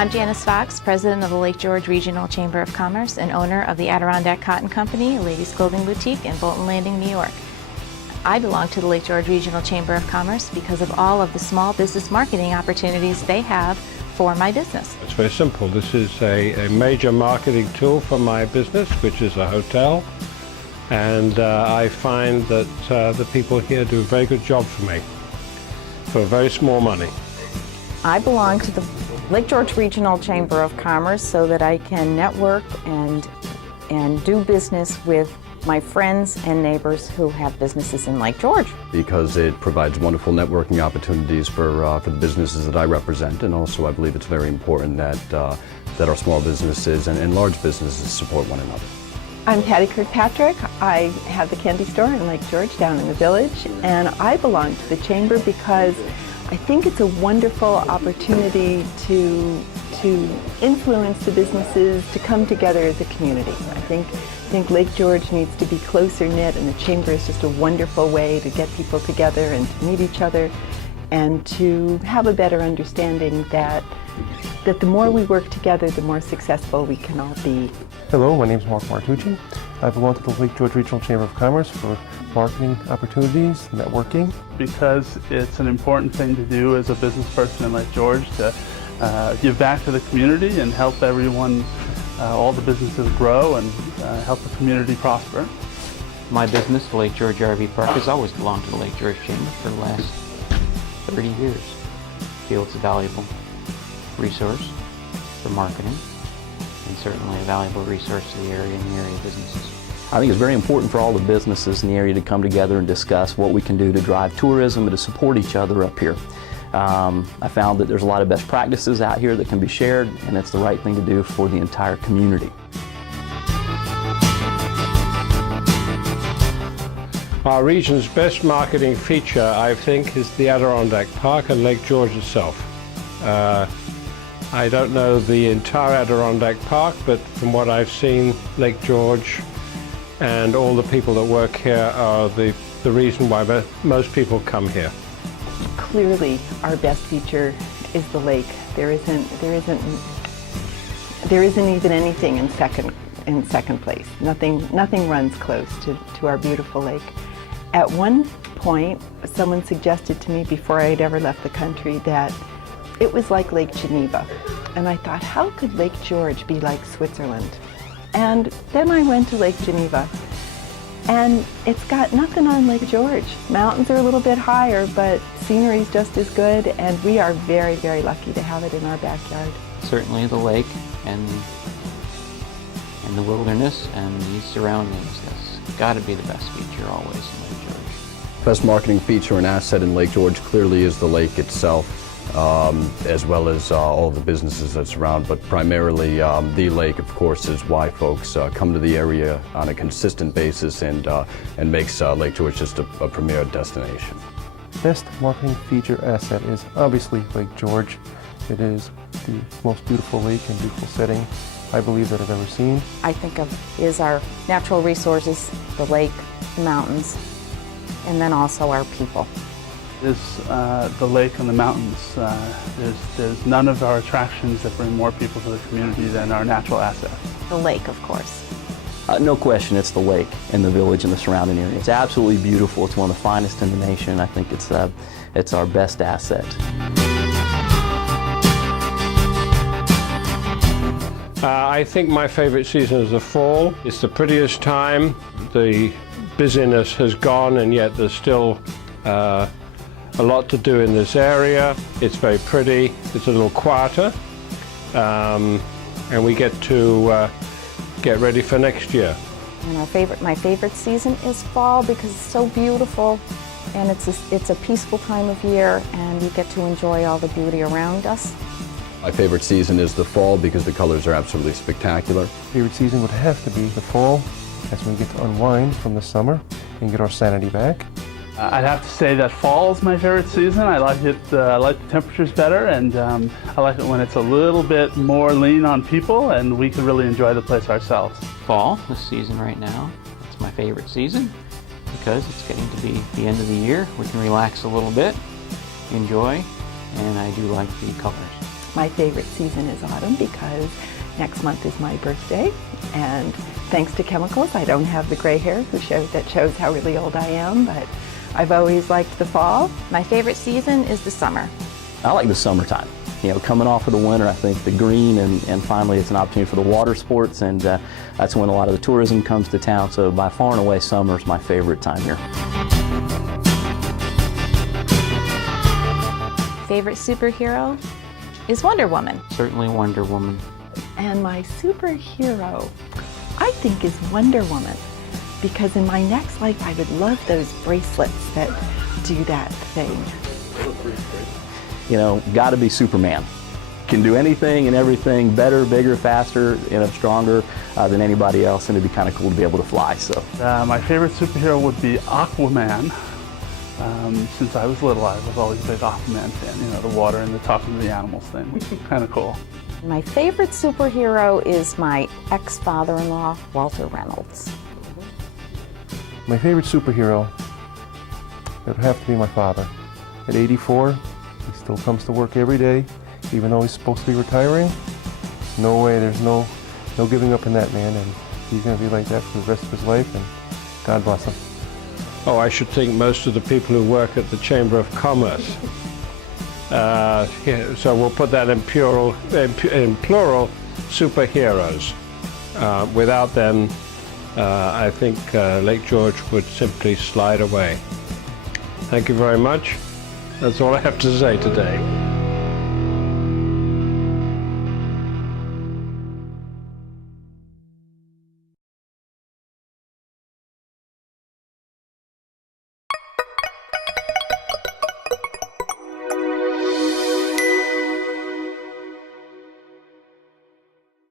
I'm Janice Fox, president of the Lake George Regional Chamber of Commerce and owner of the Adirondack Cotton Company, a ladies' clothing boutique in Bolton Landing, New York. I belong to the Lake George Regional Chamber of Commerce because of all of the small business marketing opportunities they have for my business. It's very simple. This is a major marketing tool for my business, which is a hotel. And I find that the people here do a very good job for me for very small money. I belong to the Lake George Regional Chamber of Commerce so that I can network and do business with my friends and neighbors who have businesses in Lake George. Because it provides wonderful networking opportunities for the businesses that I represent, and also I believe it's very important that our small businesses and large businesses support one another. I'm Patty Kirkpatrick. I have the candy store in Lake George down in the village, and I belong to the Chamber because I think it's a wonderful opportunity to influence the businesses to come together as a community. I think Lake George needs to be closer knit, and the Chamber is just a wonderful way to get people together and to meet each other and to have a better understanding that the more we work together, the more successful we can all be. Hello, my name is Mark Martucci. I belong to the Lake George Regional Chamber of Commerce for marketing opportunities, networking. Because it's an important thing to do as a business person in Lake George to give back to the community and help everyone, all the businesses grow and help the community prosper. My business, the Lake George RV Park, has always belonged to the Lake George Chamber for the last 30 years. I feel it's a valuable resource for marketing and certainly a valuable resource to the area and the area businesses. I think it's very important for all the businesses in the area to come together and discuss what we can do to drive tourism and to support each other up here. I found that there's a lot of best practices out here that can be shared, and it's the right thing to do for the entire community. Our region's best marketing feature, I think, is the Adirondack Park and Lake George itself. I don't know the entire Adirondack Park, but from what I've seen, Lake George and all the people that work here are the reason why most people come here. Clearly, our best feature is the lake. There isn't even anything in second place. Nothing runs close to our beautiful lake. At one point, someone suggested to me before I'd ever left the country that it was like Lake Geneva. And I thought, how could Lake George be like Switzerland? And then I went to Lake Geneva, and it's got nothing on Lake George. Mountains are a little bit higher, but scenery's just as good, and we are very, very lucky to have it in our backyard. Certainly the lake and the wilderness and these surroundings, that's got to be the best feature always in Lake George. Best marketing feature and asset in Lake George clearly is the lake itself, as well as all the businesses that surround, but primarily the lake, of course, is why folks come to the area on a consistent basis and makes Lake George just a premier destination. Best marketing feature asset is obviously Lake George. It is the most beautiful lake and beautiful setting I believe that I've ever seen. I think of is our natural resources, the lake, the mountains, and then also our people. Is the lake and the mountains. There's none of our attractions that bring more people to the community than our natural asset. The lake, of course. No question, it's the lake and the village and the surrounding area. It's absolutely beautiful. It's one of the finest in the nation. I think it's our best asset. I think my favorite season is the fall. It's the prettiest time. The busyness has gone, and yet there's still a lot to do in this area. It's very pretty. It's a little quieter, and we get to get ready for next year. And my favorite season is fall because it's so beautiful, and it's a peaceful time of year, and you get to enjoy all the beauty around us. My favorite season is the fall because the colors are absolutely spectacular. Favorite season would have to be the fall. That's when we get to unwind from the summer and get our sanity back. I'd have to say that fall is my favorite season. I like it. I like the temperatures better, and I like it when it's a little bit more lean on people, and we can really enjoy the place ourselves. Fall, this season right now, it's my favorite season because it's getting to be the end of the year. We can relax a little bit, enjoy, and I do like the colors. My favorite season is autumn because next month is my birthday, and thanks to chemicals, I don't have the gray hair that shows how really old I am, but I've always liked the fall. My favorite season is the summer. I like the summertime. You know, coming off of the winter, I think the green and finally it's an opportunity for the water sports, and that's when a lot of the tourism comes to town. So by far and away, summer is my favorite time here. Favorite superhero is Wonder Woman. Certainly Wonder Woman. And my superhero, I think, is Wonder Woman, because in my next life I would love those bracelets that do that thing. You know, got to be Superman. Can do anything and everything better, bigger, faster, you know, stronger than anybody else, and it'd be kind of cool to be able to fly. So My favorite superhero would be Aquaman. Since I was little, I was always a big Aquaman fan. You know, the water and the talking to the animals thing. Kind of cool. My favorite superhero is my ex-father-in-law, Walter Reynolds. My favorite superhero, it would have to be my father. At 84, he still comes to work every day, even though he's supposed to be retiring. No way, there's no giving up in that man, and he's going to be like that for the rest of his life, and God bless him. Oh, I should think most of the people who work at the Chamber of Commerce. Yeah, so we'll put that in plural, superheroes. Without them, I think Lake George would simply slide away. Thank you very much. That's all I have to say today.